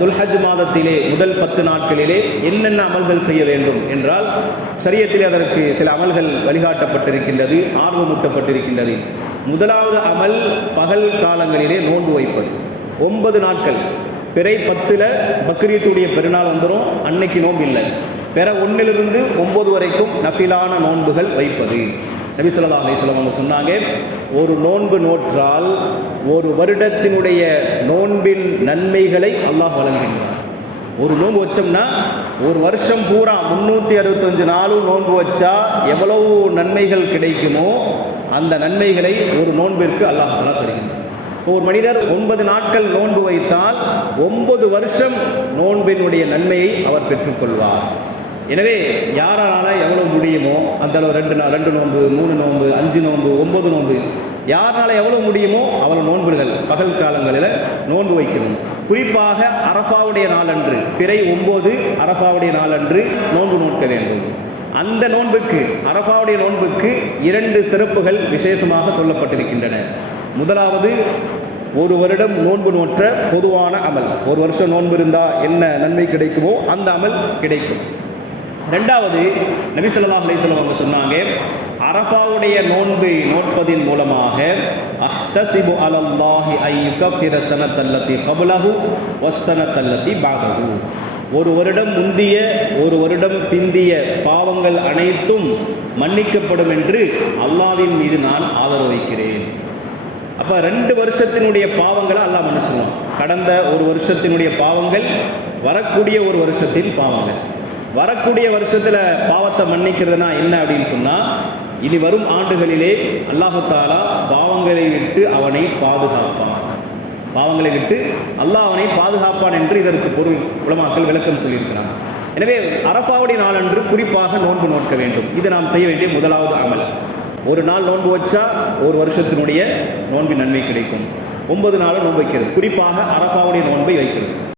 துல்ஹஜ் மாதத்திலே முதல் பத்து நாட்களிலே என்னென்ன அமல்கள் செய்ய வேண்டும் என்றால் சரியத்திலே அதற்கு சில அமல்கள் வழிகாட்டப்பட்டிருக்கின்றது ஆர்வமூட்டப்பட்டிருக்கின்றது. முதலாவது அமல் பகல் காலங்களிலே நோன்பு வைப்பது. ஒன்பது நாட்கள். பிறை பத்தில் பக்ரீத்துடைய பெருநாள் வந்துடும் அன்னைக்கு நோன்பு இல்லை. பிற ஒன்றிலிருந்து ஒன்பது வரைக்கும் நஃபிலான நோன்புகள் வைப்பது. நபிசல்லா அலிஸ்லாம் அவங்க சொன்னாங்க ஒரு நோன்பு நோற்றால் ஒரு வருடத்தினுடைய நோன்பின் நன்மைகளை அல்லாஹ் வழங்குகின்றார் ஒரு நோன்பு வச்சோம்னா ஒரு வருஷம் பூரா முந்நூற்றி அறுபத்தஞ்சு நாளும் நோன்பு வச்சா எவ்வளவு நன்மைகள் கிடைக்குமோ அந்த நன்மைகளை ஒரு நோன்பிற்கு அல்லாஹ் தஆலா தருகின்றார் ஒரு மனிதர் ஒன்பது நாட்கள் நோன்பு வைத்தால் ஒன்பது வருஷம் நோன்பினுடைய நன்மையை அவர் பெற்றுக்கொள்வார். எனவே யாரால் எவ்வளவு முடியுமோ அந்த அளவு ரெண்டு நாள் ரெண்டு நோன்பு மூணு நோன்பு அஞ்சு நோன்பு ஒம்பது நோன்பு யாரால் எவ்வளோ முடியுமோ அவ்வளோ நோன்புகள் பகல் காலங்களில் நோன்பு வைக்கணும். குறிப்பாக அரஃபாவுடைய நாளன்று பிறை ஒம்பது அரஃபாவுடைய நாளன்று நோன்பு நோக்க வேண்டும். அந்த நோன்புக்கு அரஃபாவுடைய நோன்புக்கு இரண்டு சிறப்புகள் விசேஷமாக சொல்லப்பட்டிருக்கின்றன. முதலாவது ஒரு வருடம் நோன்பு நோற்ற பொதுவான அமல். ஒரு வருஷம் நோன்பு இருந்தால் என்ன நன்மை கிடைக்குமோ அந்த அமல் கிடைக்கும். ரெண்டாவது நபி ஸல்லல்லாஹு அவங்க சொன்னாங்க அரபாவுடைய நோன்பை நோட்பதின் மூலமாக அஹ்தசிபு அலல்லாஹி ஐயுகஃபிர சனத்தல்லதி கபலஹு வஸ்ஸனத்தல்லதி பாககு ஒரு வருடம் முந்திய ஒரு வருடம் பிந்திய பாவங்கள் அனைத்தும் மன்னிக்கப்படும் என்று அல்லாவின் மீது நான் ஆதரவு வைக்கிறேன். அப்போ ரெண்டு வருஷத்தினுடைய பாவங்களை அல்லாஹ் மன்னிச்சிருவான். கடந்த ஒரு வருஷத்தினுடைய பாவங்கள் வரக்கூடிய ஒரு வருஷத்தின் பாவங்கள். வரக்கூடிய வருஷத்தில் பாவத்தை மன்னிக்கிறதுனா என்ன அப்படின்னு சொன்னால் இனி வரும் ஆண்டுகளிலே அல்லாஹத்தாலா பாவங்களை விட்டு அவனை பாதுகாப்பான். பாவங்களை விட்டு அல்லாஹ் அவனை பாதுகாப்பான் என்று இதற்கு பொருள் உலமாக்கள் விளக்கம் சொல்லியிருக்கிறாங்க. எனவே அரபாவுடைய நாளன்று குறிப்பாக நோன்பு நோக்க வேண்டும். இது நாம் செய்ய வேண்டிய முதலாவது அமல். ஒரு நாள் நோன்பு வச்சா ஒரு வருஷத்தினுடைய நோன்பின் நன்மை கிடைக்கும். ஒன்பது நாளும் நோன்பு வைக்கிறது. குறிப்பாக அரப்பாவுடைய நோன்பை வைக்கிறது.